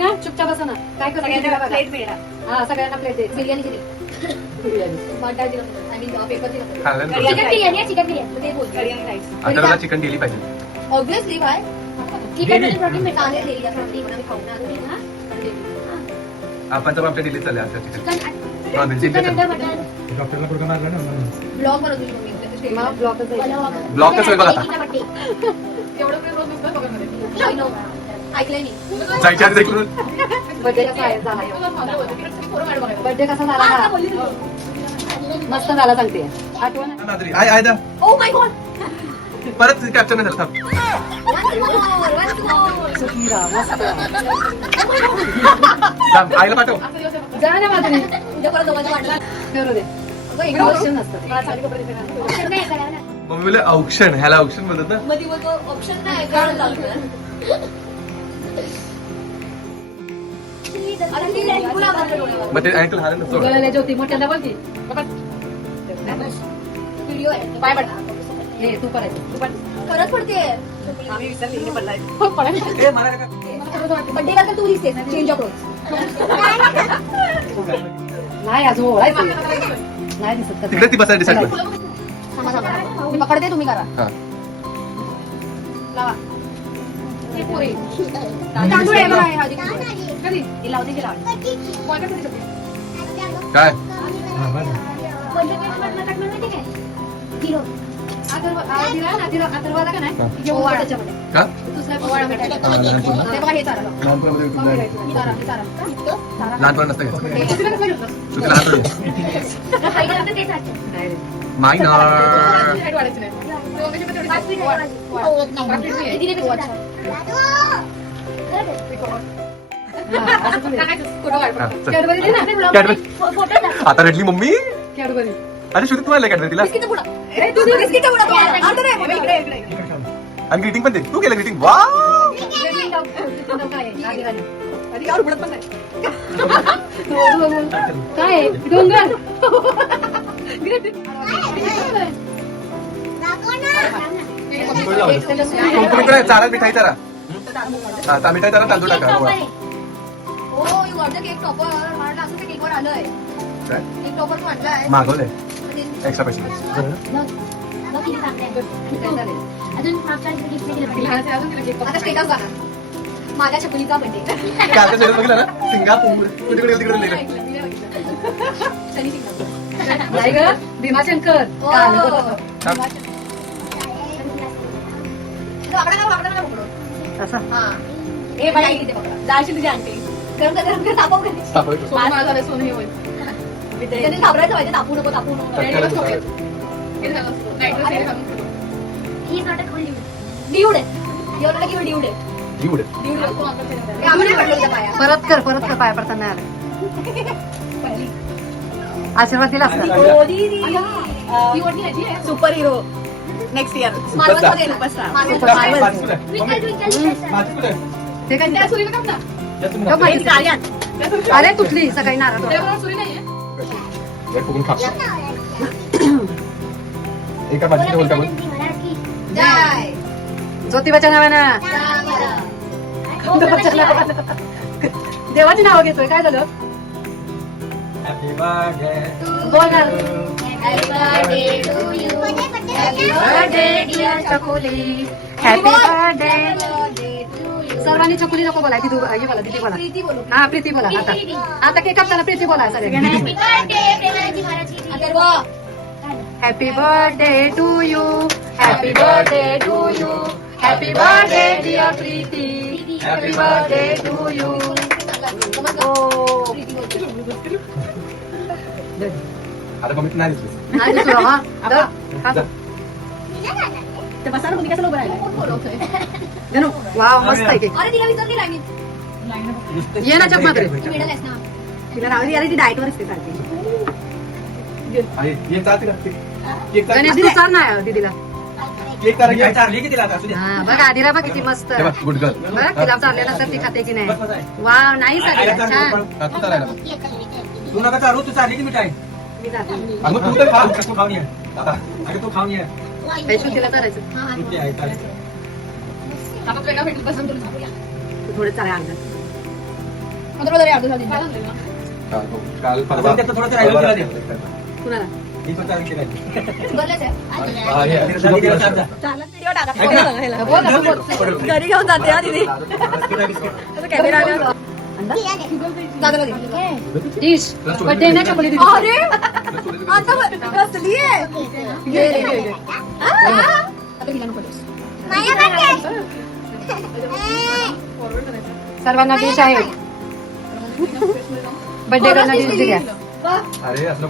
ना चुपचाप बसा ना. काय करतो? सगळ्यांना बघा. प्लेट मिळणार हा सगळ्यांना प्लेट दे. बिर्याणी दिली. मटार दिलं. आय मीन पेपर दिलं. खाल्लं ना चिकन बिर्याणी आहे चिकन बिर्याणी. ते बोल. कढी आणि राईस आता चिकन दिली पाहिजे. Obviously bye. चिकनमध्ये प्रोटीन भेटणार. चालेल डेलीला प्रोटीन म्हणून खाऊ ना आपण तर आपल्या दिल्लीत चालले आता chicken. Chicken nonveg chicken. Chicken under mutton डॉक्टरला कुठं मारला ना? म्हणून. ब्लॉग बनवतो ब्लॉकच आहे. बघा जायच्या आधी बर्थडे कसा आहे? झाला. हा? मस्त झाला सांगते. आठवण? नादरी आय आय दा. ओ माय गॉड परत कॅप्चर नाही झालं थांब. आईला पाठव. जा ना माधुरी. करू ना. ना. मम्मी बोले औक्षण ह्याला औक्षण बोलतात ना? ऑप्शन नाही कारण चालतोय अरे ती नाही, पुन्हा बंद डोळे. मग ते अँकल हार सोड. गळल्या ज्योती मोठ्यांदा बोल की. व्हिडिओ आहे. पाय पडा. हे तू करायचं खरंच पडते. बड्डे का? तर तू दिसते चेंज ऑफ नाही अजून ओळायचं नाही दिसत तिकडे ती? बसायला डिसाईड कर थांबा थांबा. मी पकडते तुम्ही करा. हा. लावा. तांदूळ आहे बघा हे हळदी कुंकू. कधी? हे लावते की लावा काय? हा, बरं. पंचवीस मधलं कट माहिती काय? हिरो. का हा. हा, हे लहानपणामध्ये हे लहानपण नसतं घ्यायचं. मायनर? हा. हा, आता रडली मम्मी? कॅडबरी. अरे श्रुती तू आलाय कॅडबरी तिला? आणि ग्रीटिंग पण दे. तू केलं ग्रीटिंग वा काय? डोंगर. कुंकुमीकडे चारा मिठाई चारा. हा ता- मिठाई चारा तांदूळ टाका. हो. मागवलंय. एक्स्ट्रा पैसे. माझ्या छकुलीचा बघितलं ना सिंगापूर कुठे कुठे तिकडे लिहिलं भीमाशंकर हो. हा. बाई. जायची तुझी आंटी. गरम कर, गरम कर, तापव कर. तापवायचं. त्यांनी घाबरायचं पाहिजे, तापू नको, तापू नको. आहे. एवढं की dude आहे. परत कर परत कर पाय पडता नाही आलं आशीर्वाद दिला असता. हो. Super hero next year. ते काय. अरे तुटली सकाळी नारळ हे फुगून खा. एका भाजीला बोलता बोल. जय. ज्योतिबाच्या नावानं देवाची नाव घेतोय काय झालं Happy birthday बोल ना Happy birthday to you. Happy birthday dear Chakoli happy birthday. सर्वांनी चकोली नको बोला दिदू हे बोला दिदी बोला. प्रीती बोलू. हा प्रीती बोला आता. आता केक कापताना प्रीती बोला सगळ्यांनी. Happy birthday to you happy birthday to you happy birthday dear Preeti happy birthday to you. आता मम्मी नाही ते बसा ना, तुम्ही कसं उभं? जनू वाव मस्त आहे केक अरे तिला विचारली नाही मी ये ना तू आहेस ना. तिला राहली अरे ती डाएट वर असते सारखी. गणेश दिदी चाल ना दिदीला. हा बघ आधीला बघ किती मस्त. बघ, गुड गर्ल बघ तिला चालल्यानंतर ती खाते की नाही. वाव नाही छान. तू. तू नका चालू तू चालली की मिठाई मी जाते. तू तर खा. तू खाऊन ये तू तिला चालायचं हा, हा. किती आहे काय आता वेगळा भेटून बसून तुला सांगूया. थोडे चालेल मग तुला जरी अर्धं झालं. काल हो, काल परवा अजून त्याचं थोडंसं राहिलं परवा होतं आधी. कुणाला ही पण चालू केली. बोललेच आहे. हा, हे, हे, चालू केलं अर्धा. चालत व्हिडिओ टाका. बोल, बोल, बोल. घरी घेऊन जाते हा दिदी आहे. आता कॅमेरा. डिश बर्थडे ना चॉकलेट अरे! आता बघ, कसली आहे. घे, घे, घे, घे. आता हिला नको देऊस. सर्वांना डिश आहे. बर्थडे करणार डिश अरे असलं